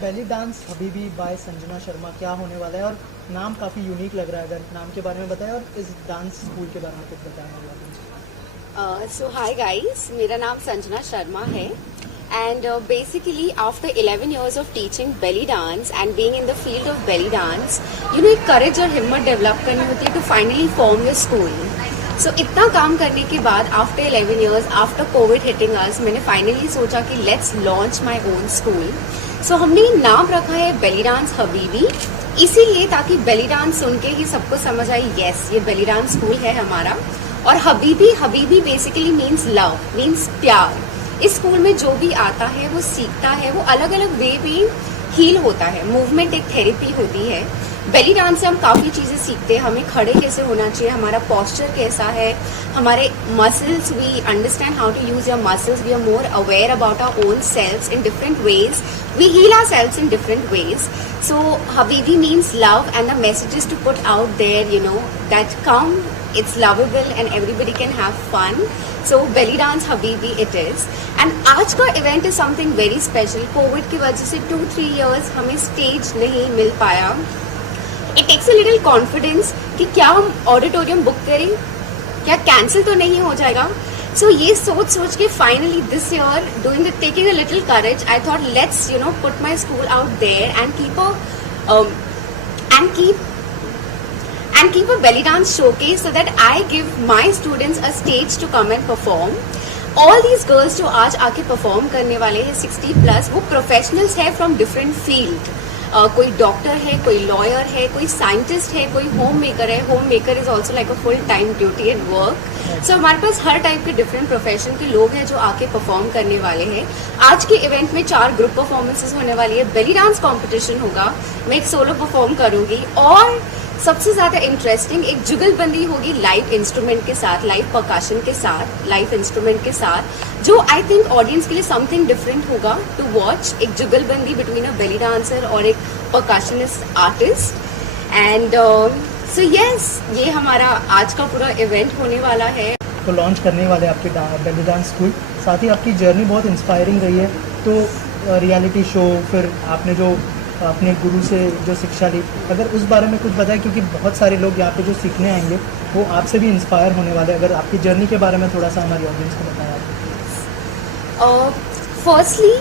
बेली dance हबीबी by Sanjana Sharma क्या होने वाला है, और नाम काफ़ी यूनिक लग रहा है। अगर नाम के बारे में बताएं और इस डांस स्कूल के बारे में कुछ बताएं। सो हाय गाइस, मेरा नाम संजना शर्मा है and basically after 11 years of teaching belly dance and being in the field of belly dance, you know, एक करेज और हिम्मत डेवलप करनी होती है to finally form your school. So इतना काम करने के बाद after 11 years, after covid hitting us, मैंने फाइनली सोचा कि let's launch my own school. So हमने नाम रखा है बेली डांस हबीबी, इसीलिए ताकि बेली डांस सुन के ही सबको समझ आए यस ये बेली डांस स्कूल है हमारा. और Habibi, Habibi basically means love, means प्यार. इस स्कूल में जो भी आता है वो सीखता है, वो अलग अलग वे में हील होता है. मूवमेंट एक थेरेपी होती है. बेली डांस से हम काफ़ी चीज़ें सीखते हैं. हमें खड़े कैसे होना चाहिए, हमारा पोस्चर कैसा है, हमारे muscles, we understand how to use your muscles, we are more aware about our own selves in different ways, we heal our selves in different ways. So हबीबी means love and the messages to put out there, you know, that come, it's lovable and everybody can have fun. So belly dance Habibi it is. And आज का event is something very special. Covid की वजह से 2-3 years हमें stage नहीं मिल पाया. It takes a little confidence कि क्या हम ऑडिटोरियम बुक करें, क्या कैंसिल तो नहीं हो जाएगा. So ये सोच के finally this year taking a little courage, I thought let's, you know, put my school out there and keep a belly dance showcase so that I give my students a stage to come and perform. All these girls जो आज आके perform करने वाले हैं 60+, वो professionals है from different field. कोई doctor है, कोई लॉयर है, कोई साइंटिस्ट है, कोई होम मेकर है. Home maker is also like a full time duty and work. So हमारे पास हर टाइप के डिफरेंट प्रोफेशन के लोग हैं जो आके परफॉर्म करने वाले हैं. आज के इवेंट में 4 ग्रुप परफॉर्मेंसेस होने वाली है. बेली डांस कॉम्पिटिशन होगा, मैं एक सोलो परफॉर्म करूंगी, और सबसे ज्यादा इंटरेस्टिंग एक जुगलबंदी होगी लाइव इंस्ट्रूमेंट के साथ, लाइव परकशन के साथ, लाइव इंस्ट्रूमेंट के साथ, जो आई थिंक ऑडियंस के लिए समथिंग डिफरेंट होगा टू वॉच. एक जुगलबंदी बिटवीन अ बेली डांसर और एक percussionist artist. And so yes, ये हमारा आज का पूरा इवेंट होने वाला है. तो लॉन्च करने वाले आपके बेली डांस स्कूल, साथ ही आपकी जर्नी बहुत इंस्पायरिंग रही है. तो रियलिटी शो, फिर आपने जो अपने गुरु से जो शिक्षा ली, अगर उस बारे में कुछ बताएं, क्योंकि बहुत सारे लोग यहाँ पे जो सीखने आएंगे वो आपसे भी इंस्पायर होने वाले. अगर आपकी जर्नी के बारे में थोड़ा सा हमारी ऑडियंस को बताएं. Firstly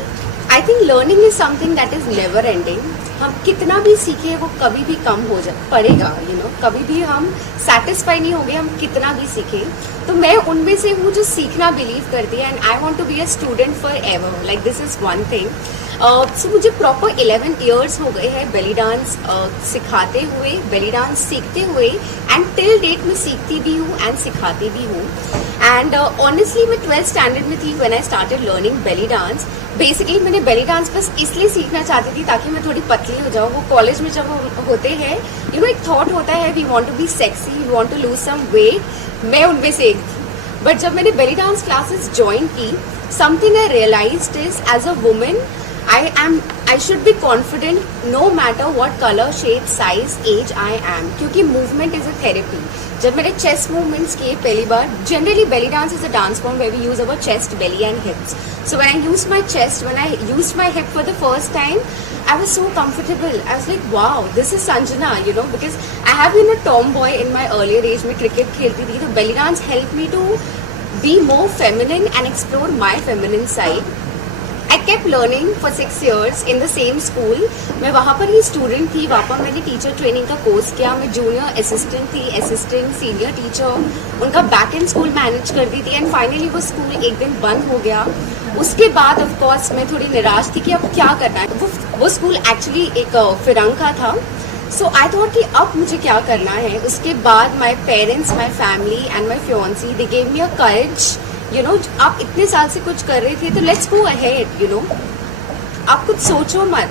I think learning is something that is never ending. हम कितना भी सीखे वो कभी भी कम हो पड़ेगा, यू नो, कभी भी हम सेटिस्फाई नहीं होंगे हम कितना भी सीखें. तो मैं उनमें से हूँ जो सीखना बिलीव करती है, and I want to be a student forever. Like this is one thing. So मुझे प्रॉपर 11 years हो गए हैं बेली डांस सिखाते हुए, बेली डांस सीखते हुए, एंड टिल डेट मैं सीखती भी हूँ एंड सिखाती भी हूँ. एंड ऑनेस्टली मैं 12th standard में थी when I started learning belly dance. Basically मैंने बेली डांस बस इसलिए सीखना चाहती थी ताकि मैं थोड़ी पतली हो जाऊँ. वो कॉलेज में जब होते हैं, यू नो, एक थॉट होता है we want to be sexy, we want to lose some weight. मैं उनमें से एक थी. बट जब मैंने बेली डांस क्लासेस ज्वाइन की, something I realized is as a women I should be confident no matter what color, shape, size, age I am. क्योंकि movement is a therapy. जब मैंने चेस्ट मूवमेंट्स किए पहली बार, generally belly dance is a dance form where we use our chest, belly and hips. So when I used my chest, when I used my hip for the first time, I was so comfortable. I was like, wow, this is Sanjana, you know, because I have been a tomboy in my earlier age. मैं cricket खेलती थी, तो belly dance helped me to be more feminine and explore my feminine side. I kept learning for 6 years in the same school. मैं वहाँ पर ही student थी, वहाँ पर मैंने टीचर ट्रेनिंग का कोर्स किया. मैं जूनियर असिस्टेंट थी, असिस्टेंट, सीनियर टीचर, उनका बैक एंड स्कूल मैनेज करती थी. एंड फाइनली वो स्कूल एक दिन बंद हो गया. उसके बाद ऑफ कोर्स मैं थोड़ी निराश थी कि अब क्या करना है. वो स्कूल एक्चुअली एक फिरंग का था. सो आई थॉट कि अब मुझे क्या करना है. उसके बाद my parents, my family and my fiancée, they gave me a courage. You know, आप इतने साल से कुछ कर रहे थे तो let's go ahead. You know, आप कुछ सोचो मत,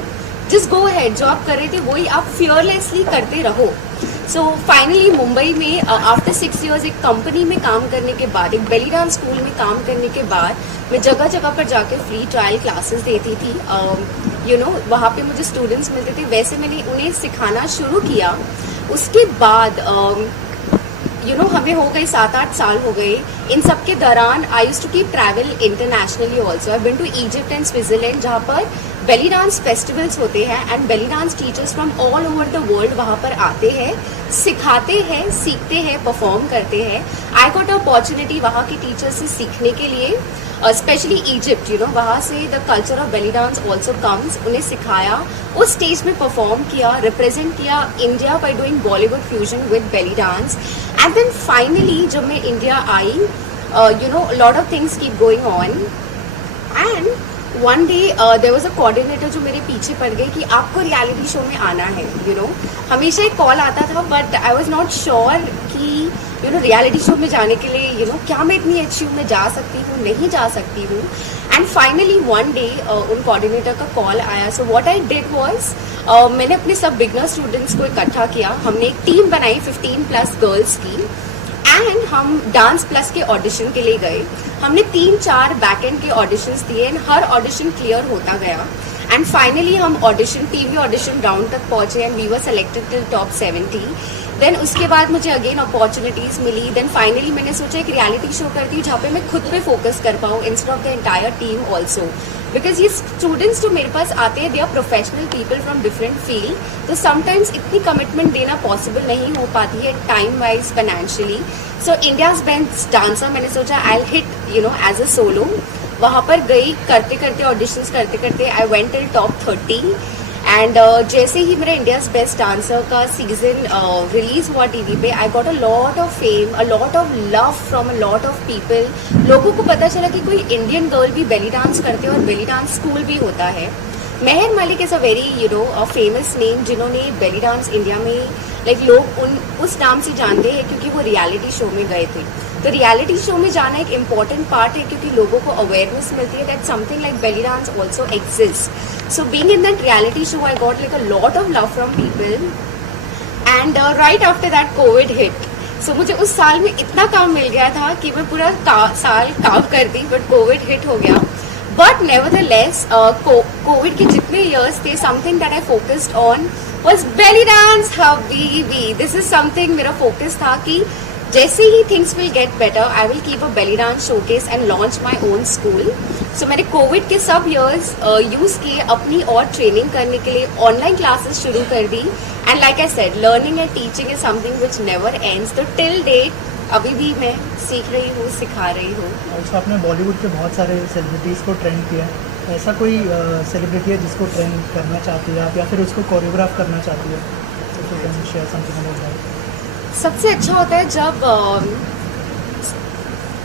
जस्ट गो अहेड. जो आप कर रहे थे वही आप फियरलेसली करते रहो. सो फाइनली मुंबई में आफ्टर 6 years एक कंपनी में काम करने के बाद, एक बेली डांस स्कूल में काम करने के बाद, मैं जगह जगह पर जाकर फ्री ट्रायल क्लासेस देती थी. यू नो, वहाँ पे मुझे स्टूडेंट्स मिलते थे, वैसे मैंने उन्हें सिखाना शुरू किया. उसके बाद यू नो हमें हो गए 7-8 साल हो गए. इन सब के दौरान I used to keep travel internationally also. I been to Egypt and Switzerland, जहाँ पर बेली डांस फेस्टिवल्स होते हैं and belly dance teachers from all over the world वहाँ पर आते हैं, सिखाते हैं, सीखते हैं, परफॉर्म करते हैं. आई गॉट अ अपॉर्चुनिटी वहाँ के टीचर्स से सीखने के लिए, स्पेशली इजिप्ट. यू नो, वहाँ से the culture of belly dance also comes. उन्हें सिखाया, उस स्टेज में परफॉर्म किया, रिप्रेजेंट किया India by doing Bollywood fusion with belly dance. And then finally जब मैं इंडिया आई, you know, lot of things keep going on. And one day there was a coordinator जो मेरे पीछे पड़ गई कि आपको रियलिटी शो में आना है. यू नो, हमेशा एक कॉल आता था, but I was not sure कि यू नो रियलिटी शो में जाने के लिए यू नो क्या मैं इतनी अच्छी हूँ, मैं जा सकती हूँ, नहीं जा सकती हूँ. एंड फाइनली वन डे उन कोऑर्डिनेटर का कॉल आया. So what I did was, मैंने अपने सब बिगनर स्टूडेंट्स को इकट्ठा किया. हमने एक टीम बनाई 15+ गर्ल्स की, एंड हम डांस प्लस के ऑडिशन के लिए गए. हमने 3-4 बैक एंड के ऑडिशंस दिए एंड हर ऑडिशन क्लियर होता गया. एंड फाइनली हम ऑडिशन, टीवी ऑडिशन राउंड तक पहुंचे and we were selected till top 70. Then उसके बाद मुझे अगेन अपॉर्चुनिटीज़ मिली. देन फाइनली मैंने सोचा एक रियलिटी शो करती हूँ जहाँ पे मैं खुद पे फोकस कर पाऊँ instead of the entire team also. Because ये स्टूडेंट्स जो मेरे पास आते हैं, they are professional people from different field, तो समटाइम्स इतनी कमिटमेंट देना पॉसिबल नहीं हो पाती है time wise, financially. So India's best dancer मैंने सोचा I will hit you know as a solo. वहाँ पर गई, करते करते ऑडिशंस करते करते I went till top 30. And जैसे ही मेरा इंडियाज बेस्ट डांसर का सीजन रिलीज हुआ टीवी पे, I got a lot of fame, a lot of love from a lot of people. लोगों को पता चला कि कोई इंडियन गर्ल भी बेली डांस करते हैं और बेली डांस स्कूल भी होता है. Mehar Malik is a very you know famous name, जिन्होंने बेली डांस इंडिया में लाइक लोग उस नाम से जानते हैं क्योंकि वो रियलिटी शो में गए थे. तो रियलिटी शो में जाना एक इम्पॉर्टेंट पार्ट है क्योंकि लोगों को अवेयरनेस मिलती है that something like belly dance also exist. So being in that reality show I got like a lot of love from people. And right after that covid hit. So मुझे उस साल में इतना काम मिल गया था कि मैं पूरा साल काम करती, बट कोविड हिट हो गया. बट नेवरदलेस कोविड के जितने ईयर्स थे, something that I focused on was belly dance. हबीबी, दिस इज समथिंग मेरा फोकस था कि जैसे ही things will get better I will keep a belly dance showcase and launch my own school. So मैंने कोविड के सब ईयर्स यूज़ किए अपनी और ट्रेनिंग करने के लिए. ऑनलाइन क्लासेस शुरू कर दी and like I said, learning and teaching is something which never ends. तो टिल डेट अभी भी मैं सीख रही हूँ, सिखा रही हूँ. ऑल्सो आपने बॉलीवुड के बहुत सारे सेलिब्रिटीज़ को ट्रेंड किया है. ऐसा कोई सेलिब्रिटी है जिसको ट्रेंड करना चाहती है आप, या फिर उसको कोरियोग्राफ करना चाहती है? Share something about that. सबसे अच्छा होता है जब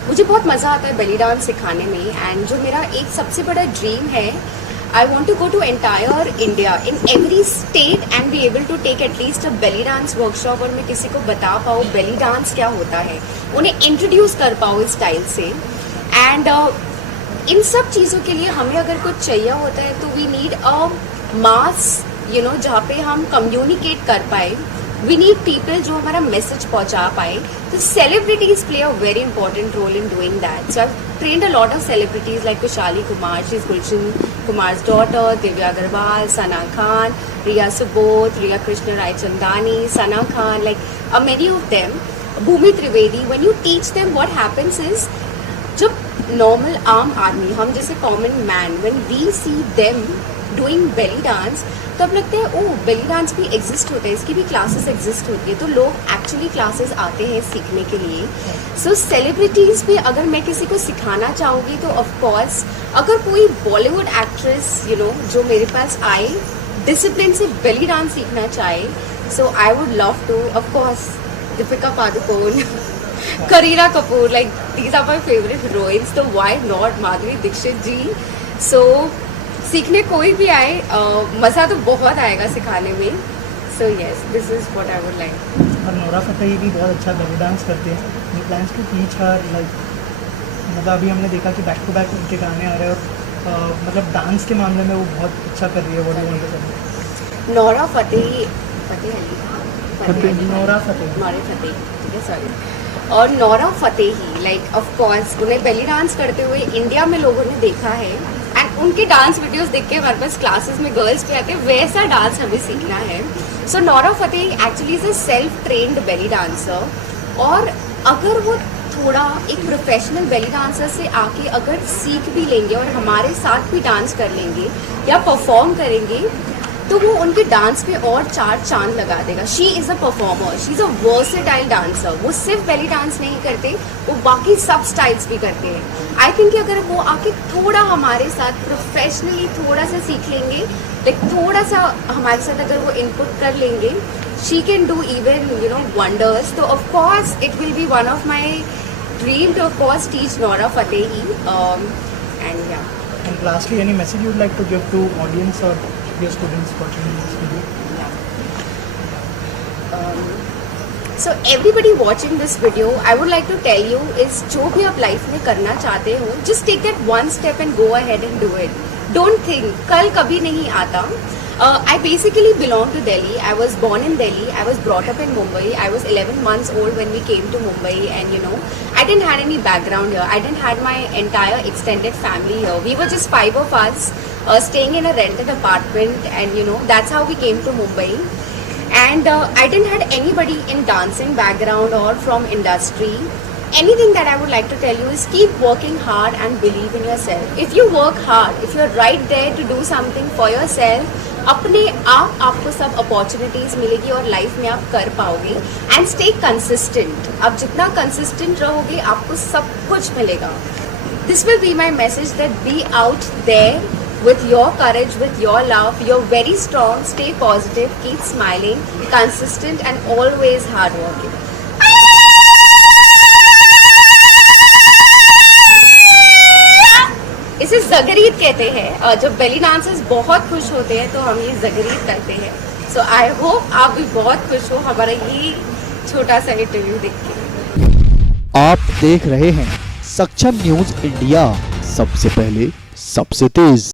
मुझे बहुत मज़ा आता है बेली डांस सिखाने में. एंड जो मेरा एक सबसे बड़ा ड्रीम है, I want to go to entire India in every state and be able to take at least a belly dance workshop. और मैं किसी को बता पाऊँ बेली डांस क्या होता है, उन्हें इंट्रोड्यूस कर पाऊँ इस स्टाइल से. एंड इन सब चीज़ों के लिए हमें अगर कुछ चाहिए होता है तो we need a mass, you know, जहाँ पे हम कम्युनिकेट कर पाए. वी नीड पीपल जो हमारा मैसेज पहुंचा पाए. तो celebrities play a very important role in doing that. So I trained a lot of celebrities like Kushali Kumar, she is Gulshan Kumar's daughter, Divya Agarwal, Sana Khan, Riya Subodh, Riya Krishna Rai Chandani, Sana Khan, like many of them. Bhumi Trivedi, when you teach them, what happens is, जब normal आम आदमी, हम जैसे common man, when we see them doing belly dance, तो अब लगता है ओ belly dance भी एग्जिस्ट होता है, इसकी भी क्लासेस एग्जिस्ट होती है, तो लोग एक्चुअली क्लासेस आते हैं सीखने के लिए. सो सेलिब्रिटीज़ भी अगर मैं किसी को सिखाना चाहूँगी तो ऑफ कोर्स अगर कोई बॉलीवुड एक्ट्रेस जो मेरे पास आए, डिसिप्लिन से बेली डांस सीखना चाहे, so I would love to. Of course Deepika Padukone, Kareena Kapoor, like these are my favorite heroines, तो why not Madhuri Dixit ji. So सीखने कोई भी आए, मज़ा तो बहुत आएगा सिखाने में. So yes, this is what I would like. और नोरा फतेही भी बहुत अच्छा बेली डांस करते हैं. We plans to teach her, like मतलब अभी हमने देखा कि बैक टू बैक उनके गाने आ रहे हैं और मतलब डांस के मामले में वो बहुत अच्छा कर रही है. वो भी नोरा फतेही, नोरा फतेही, ठीक है, सॉरी. और Nora Fatehi, like of course उन्हें बेली डांस करते हुए इंडिया में लोगों ने देखा है, एंड उनके डांस वीडियोस देख के हमारे पास क्लासेस में गर्ल्स भी आते हैं, वैसा डांस हमें सीखना है. So Nora Fatehi actually is a self trained belly dancer, और अगर वो थोड़ा एक प्रोफेशनल बेली डांसर से आके अगर सीख भी लेंगे और हमारे साथ भी डांस कर लेंगे या परफॉर्म करेंगे, तो वो उनके डांस पे और 4 चांद लगा देगा. She is a performer, she is a versatile dancer. वो सिर्फ बेली डांस नहीं करते, वो बाकी सब स्टाइल्स भी करते हैं. आई थिंक कि अगर वो आके थोड़ा हमारे साथ प्रोफेशनली थोड़ा सा सीख लेंगे, लाइक थोड़ा सा हमारे साथ अगर वो इनपुट कर लेंगे, she can do even wonders. तो of course it will be one of my dream to of course teach Nora Fatehi. And yeah, and lastly, any message you would like to give to audience or your students watching this video? So everybody watching this video, I would like to tell you is जो भी आप life में करना चाहते हो, just take that one step and go ahead and do it. Don't think कल कभी नहीं आता. I basically belong to Delhi. I was born in Delhi. I was brought up in Mumbai. I was 11 months old when we came to Mumbai, and I didn't had any background here. I didn't had my entire extended family here. We were just 5 of us staying in a rented apartment, and that's how we came to Mumbai. And I didn't had anybody in dancing background or from industry. Anything that I would like to tell you is keep working hard and believe in yourself. If you work hard, if you're right there to do something for yourself, अपने आप आपको सब opportunities मिलेगी और life में आप कर पाओगे. And stay consistent. आप जितना कंसिस्टेंट रहोगे आपको सब कुछ मिलेगा. This will be my message that be out there with your courage, with your love. You're very strong. Stay positive, keep smiling, consistent and always hardworking. इसे जगरीत कहते हैं. जब बेली डांसर्स बहुत खुश होते हैं तो हम ये जगरीत करते हैं. सो आई होप आप भी बहुत खुश हो हमारा ये छोटा सा इंटरव्यू देख के. आप देख रहे हैं सक्षम न्यूज इंडिया, सबसे पहले सबसे तेज.